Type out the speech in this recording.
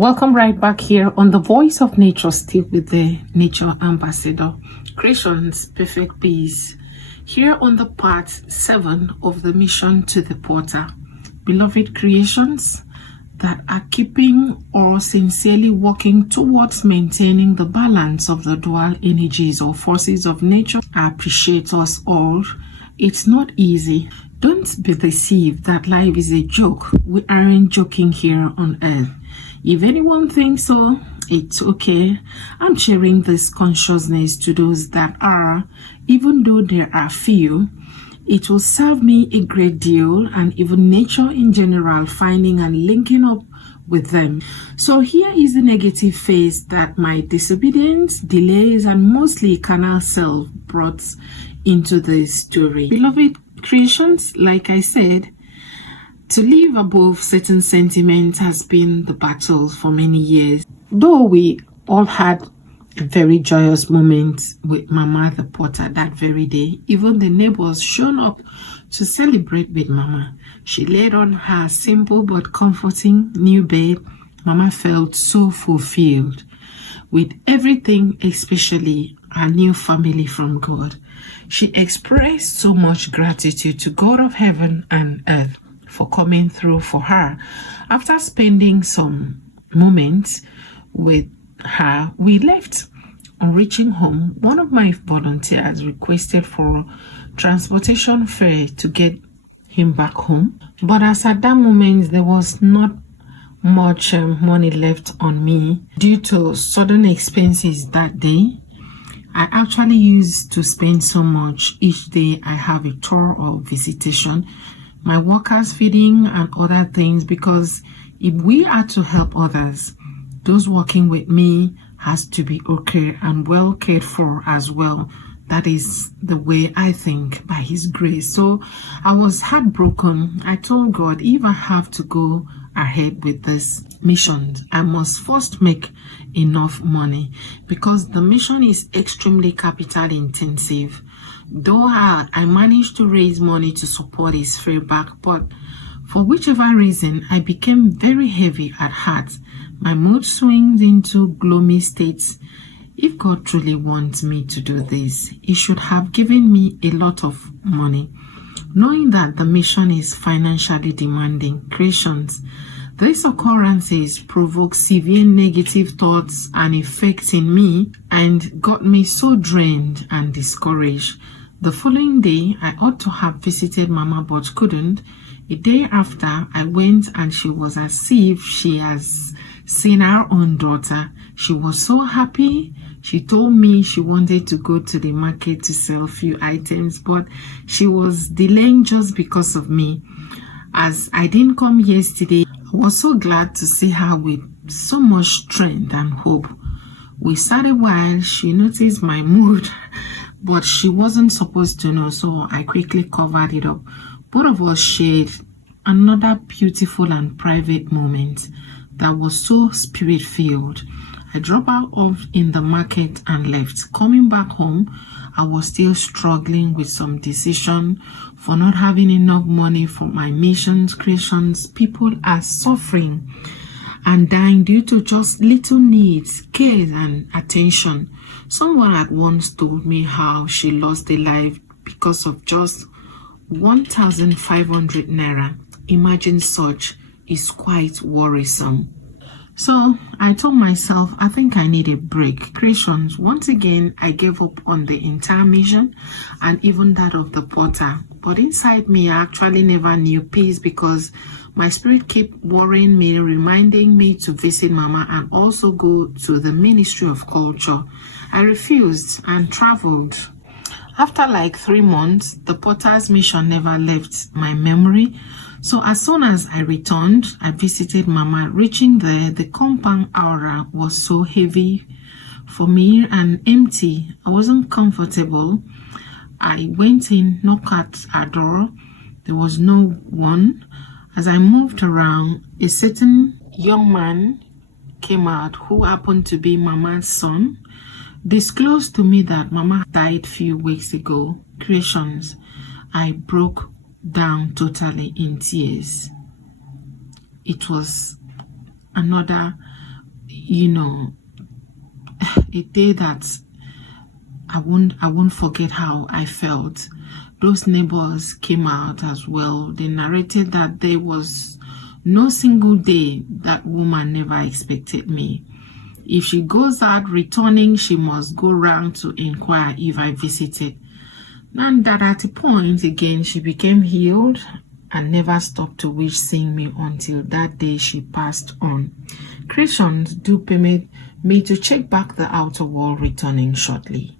Welcome right back here on the Voice of Nature, still with the Nature Ambassador. Creations, Perfect Peace. Here on the part 7 of the mission to the porter. Beloved creations that are keeping or sincerely working towards maintaining the balance of the dual energies or forces of nature. I appreciate us all. It's not easy. Don't be deceived that life is a joke. We aren't joking here on earth. If anyone thinks so, it's okay. I'm sharing this consciousness to those that are, even though there are few. It will serve me a great deal, and even nature in general, finding and linking up with them. So here is the negative phase that my disobedience, delays, and mostly carnal self brought into the story. Beloved creations, like I said, to live above certain sentiments has been the battle for many years. Though we all had a very joyous moment with Mama the porter that very day, even the neighbors shown up to celebrate with Mama. She laid on her simple but comforting new bed. Mama felt so fulfilled with everything, especially her new family from God. She expressed so much gratitude to God of heaven and earth for coming through for her. After spending some moments with her, we left. On reaching home, one of my volunteers requested for transportation fare to get him back home. But as at that moment, there was not much money left on me due to sudden expenses that day. I actually used to spend so much each day I have a tour or visitation, my workers feeding and other things, because if we are to help others, those working with me has to be okay and well cared for as well. That is the way I think, by His grace. So I was heartbroken. I told God, if I have to go ahead with this mission, I must first make enough money, because the mission is extremely capital intensive. Though I managed to raise money to support His fare back, but for whichever reason, I became very heavy at heart. My mood swings into gloomy states. If God truly wants me to do this, He should have given me a lot of money. Knowing that the mission is financially demanding, creations, these occurrences provoke severe negative thoughts and effects in me and got me so drained and discouraged. The following day, I ought to have visited Mama but couldn't. A day after, I went and she was as if she has seen her own daughter. She was so happy. She told me she wanted to go to the market to sell a few items, but she was delaying just because of me. As I didn't come yesterday, I was so glad to see her with so much strength and hope. We sat a while. She noticed my mood, but she wasn't supposed to know, so I quickly covered it up. Both of us shared another beautiful and private moment that was so spirit-filled. I dropped her off in the market and left. Coming back home, I was still struggling with some decision for not having enough money for my missions, creations. People are suffering and dying due to just little needs, care, and attention. Someone at once told me how she lost a life because of just 1,500 naira. Imagine, such is quite worrisome. So I told myself, I think I need a break. Creations, once again, I gave up on the entire mission and even that of the porter. But inside me, I actually never knew peace, because my spirit kept worrying me, reminding me to visit Mama and also go to the Ministry of Culture. I refused and traveled. After like 3 months, the porter's mission never left my memory. So as soon as I returned, I visited Mama. Reaching there, the compound aura was so heavy for me and empty. I wasn't comfortable. I went in, knocked at her door. There was no one. As I moved around, a certain young man came out who happened to be Mama's son. Disclosed to me that Mama died few weeks ago. Creations, I broke down totally in tears. It was another you know, a day that I won't forget how I felt. Those neighbors came out as well. They narrated that there was no single day that woman never expected me. If she goes out returning, she must go round to inquire if I visited. And that at a point again, she became healed and never stopped to wish seeing me until that day she passed on. Christians do permit me to check back the outer wall returning shortly.